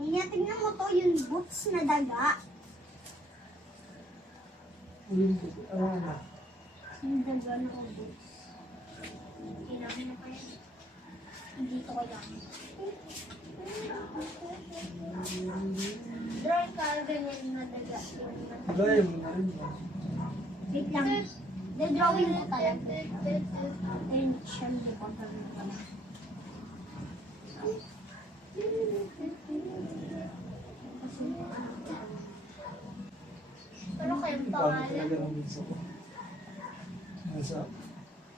Niya, tingnan mo to, yung boots na daga. Yung daga na boots. Kailangan na pa yan. Dito ko lang. Drawing ka, ganyan na daga. Wait lang. Drawing mo talaga. Ayun siya, hindi ko pagkakita. Pero kayong pangalan.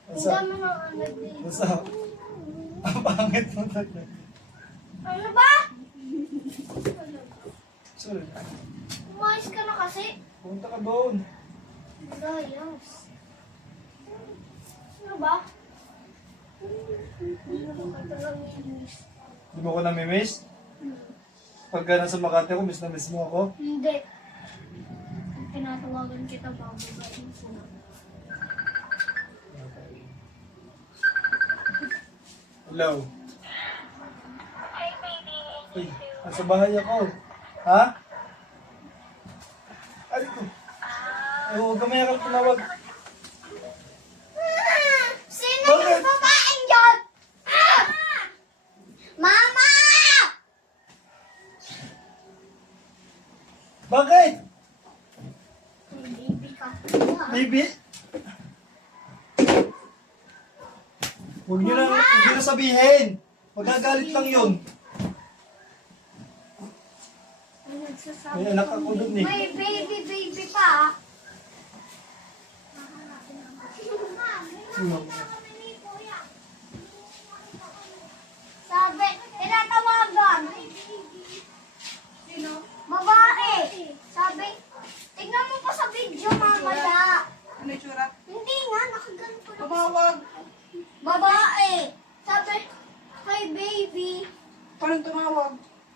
Ang dami ng anak dito. Ang pangit mo talaga. Ano ba? Sorry. Umayos ka na kasi. Punta ka doon. Gayos. Ano ba? Hindi mo ko nami-miss? Pagka nasa Makati ako, miss na miss mo ako. Hindi. Tinatawagan kita bago ba yung sila. Hello. Uy, nasa bahay ako. Ha? Ay ko. Ay, huwag ka mayakal tumawag. Sino Bakit? yung babaeng yun? Mama! Bakit? May baby ka. Baby? Huwag niyo na sabihin. Magagalit lang yun. May nagsasabi. May anak ako dun eh. May baby pa. Sabi, tinatawagan. Sino? Babae. Sabi, tignan mo pa sa video mamaya. Ano yung tsura? Hindi nga, nakaganto na. Tumawag. Babae. Sabi, hi baby. Paano tumawag?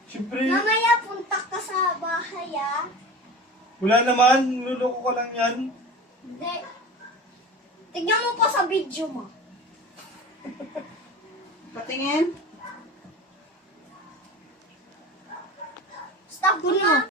Siyempre, Mamaya punta ka sa bahay ah. wala naman. Niloloko ko lang yan. Hindi. Tignan mo pa sa video mo. Patingin. Stop mo na.